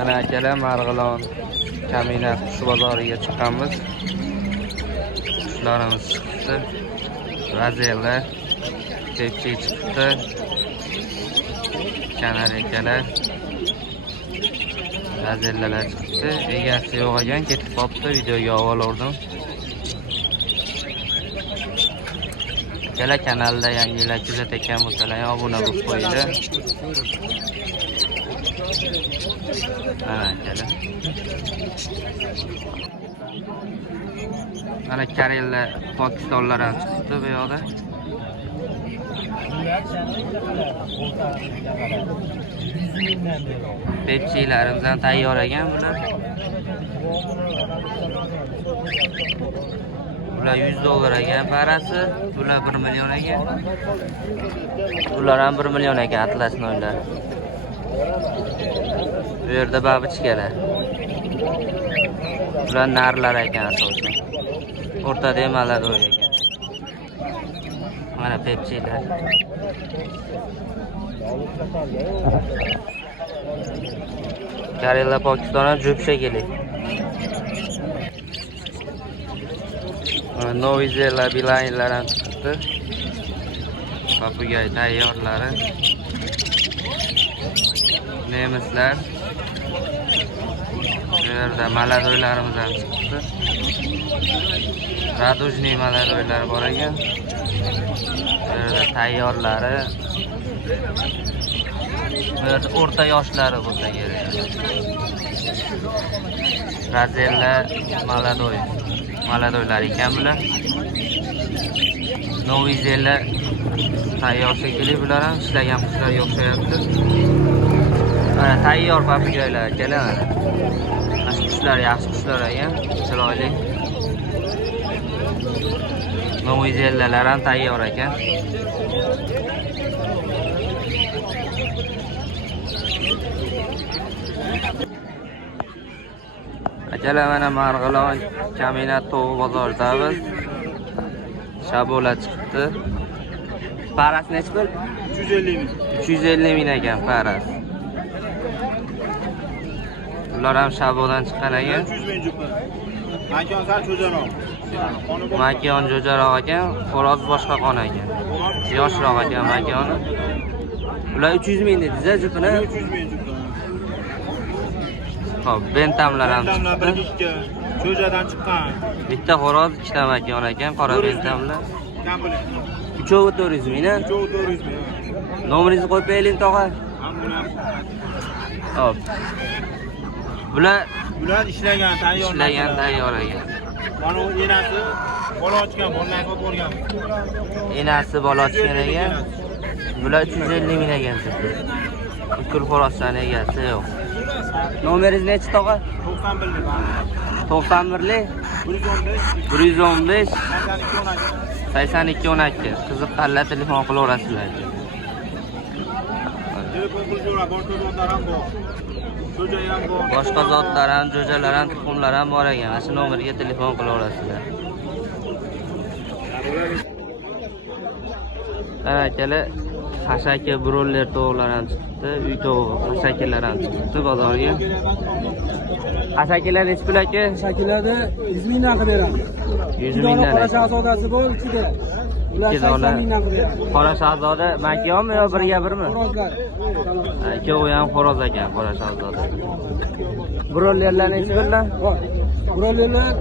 Ana akalar Marg'ilon Kaminat qush bozoriga chiqqanmiz. Qushlarimiz chiqdi. Vazellar, tepchi chiqdi. Kanariykalar, vazellalar chiqdi. Egasi yo'q ekan, ketib qolibdi. Videoga oldim. Akalar kanalda yangilar kuzatayotgan bo'lsalar, obuna bo'lib qo'yinglar. Ana akalar. Ana Karellar, Pokistonlar ham chiqdi bu yoqda. Pepsilarimiz ham tayyor ekan bular. Bular $100 ekan parasi, bular 1 million ekan. Bular ham 1 million ekan atlas noylar. Bu yerda babichkalar. Bular narlar ekan asosan. O'rtada emalar o'y ekan. Mana pepsilar. Karela Pokistondan jup shekilli. Novizela bilaylar ham chiqdi. Papugay tayyorlari. Nemislar. Bu yerda maladoylarimiz ham chiqdi. Radujniy maladoylari bor ekan. Bu yerda tayyorlari. Bu yerda o'rta yoshlari bo'lsa kerak. Razella maladoy. Maladoylar ekan bular. Novizella tayyor shekilli, bular ham ishlagan qushlarga o'xshayapti. Mana tayyor papugaylar akalar mana. Mana qushlar yaxshi qushlar ekan, chiroyli. Novizellalar ham tayyor ekan. Akalar mana Marg'ilon Kaminat to'g'ri bozoridamiz. Shabola chiqdi. Paras nechi pul? 350 ming. 350 ming ekan paras. Ular ham shabodan chiqqan ekan. 300 ming jupa. Makon sal cho'jaroq. Makon jo'jaroq ekan, xo'roz boshqa qon ekan. Yoshroq ekan makoni. Ular 300 ming dediz-a jupini? 300 ming jupa. Xo'p, bentamlar ham Bentamlar chiqdi. 1-2 cho'jadan chiqqan. Bitta xo'roz, ikkita makon ekan, qora bentamlar. Komplet. Uchovi 400 ming-a? Uchovi 400 ming. Nomeringizni qo'yib bering, tog'a. Hop. Bular ishlagan, tayyor. ishlagan tayyor ekan. Mana u enasi bola ochgan, bolalar olib borgan. Enasi bola ochgan ekan. Bular 350 ming ekan sizga. Ikki xo'rozdan egasi yo'q. Nomeringiz nechi tog'a? 91lik 115 8212. Qiziq qalla telefon qilaverasizlar. Boshqa zotlar ham, jo'jalar ham, tuxumlar ham bor ekan. Mana shu nomerga telefon qilaverasizlar. Ana akalar, xashaka broller tovuqlar ham chiqdi. Uy tovuqi, xashakalar ham chiqdi bozorga. Xashakalar nechi pul aka? Xashakalarni 100 mingdan qilib beramiz. 100 mingdan. Qora shahzodasi bor ichida. Ular 80 mingdan qilib beramiz. Qora shahzoda makonmi yo birga birmi? Xorozlar. Ikkovi ham xo'roz ekan, qora shahzoda. Brollerlar nechi puldan? Brollerlar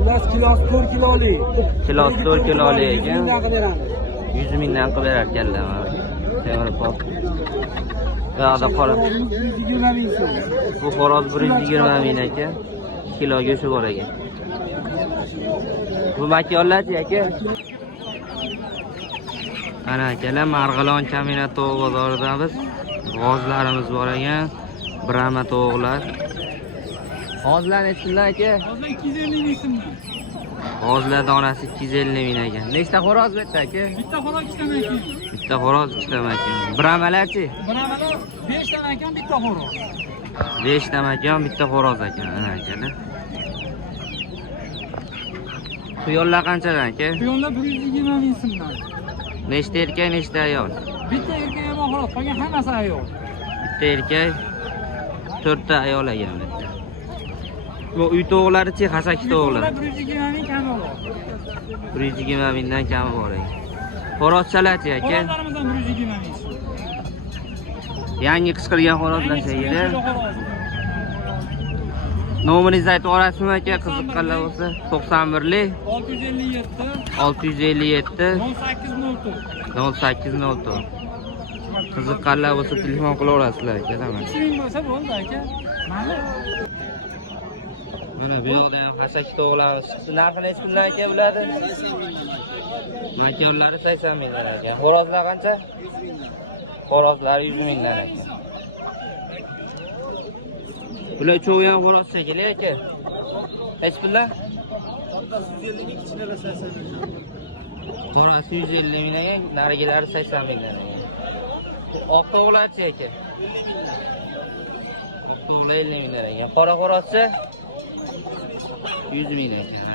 ular kilosi 4 kilolik. Kilosi 4 kilolik ekan. 100 mingdan qilib beramiz. 100 mingdan qilib berar ekanlar. Temir pop. Yo'qda qora. 120 ming so'm. Bu xo'roz 120 ming ekan. Kilo go'shti bor ekan. Bu makonlar-chi aka? Ana akalar, Marg'ilon Kaminat tovuq bozoridamiz. G'ozlarimiz bor ekan. Brahma tovuqlar. G'ozlar nechi puldan aka? Hozir 250 ming so'mdan. G'ozlar donasi 250 ming ekan. Nechta xo'roz bu yerda aka? Bitta xo'roz 2 ta makon. Bitta xo'roz, 2 ta makon. Brahmalar-chi? Brahmalar 5 ta makon, bitta xo'roz. 5 ta makon, bitta xo'roz ekan. Ana akalar. Quyonlar qanchadan aka? Quyonlar 120 ming so'mdan. Nechta erkak, nechta ayol? Bitta erkak ham xo'roz, qolgan hammasi ayol. Bitta erkak, 4 ta ayol ekan bitta. Bu uy tovuqlari-chi, xasaki tovuqlar. 120 ming kami bor. 120 mingdan kami bor ekan. Xo'rozchalar-chi aka? Xo'rozlarimiz ham 120 ming. Yangi qisqirgan xo'rozlar edi. Nomeringizni aytib olasizmi aka? Qiziqqanlar bo'lsa, 91lik 657 657 1804. 0804. Qiziqqanlar bo'lsa telefon qila olasizlar aka, tamam. 3000 bo'lsa bo'ldi aka. Mana Mana bu yoqda ham xasaki tovuqlarimiz chiqdi. Narxini hech kimdan aka biladi? Makonlari 80 mingdan ekan. Xo'rozlar qancha? 100 mingdan. Xo'rozlar 100 mingdan ekan. Bular uchovi ham xo'roz shekilli aka. Hech pullar? Xo'rozi 150 mingdan ekan, narigilari 80 mingdan ekan. Oq tovuqlar-chi aka? 50 mingdan ekan. Qora xo'rozchi 100 ming ekan.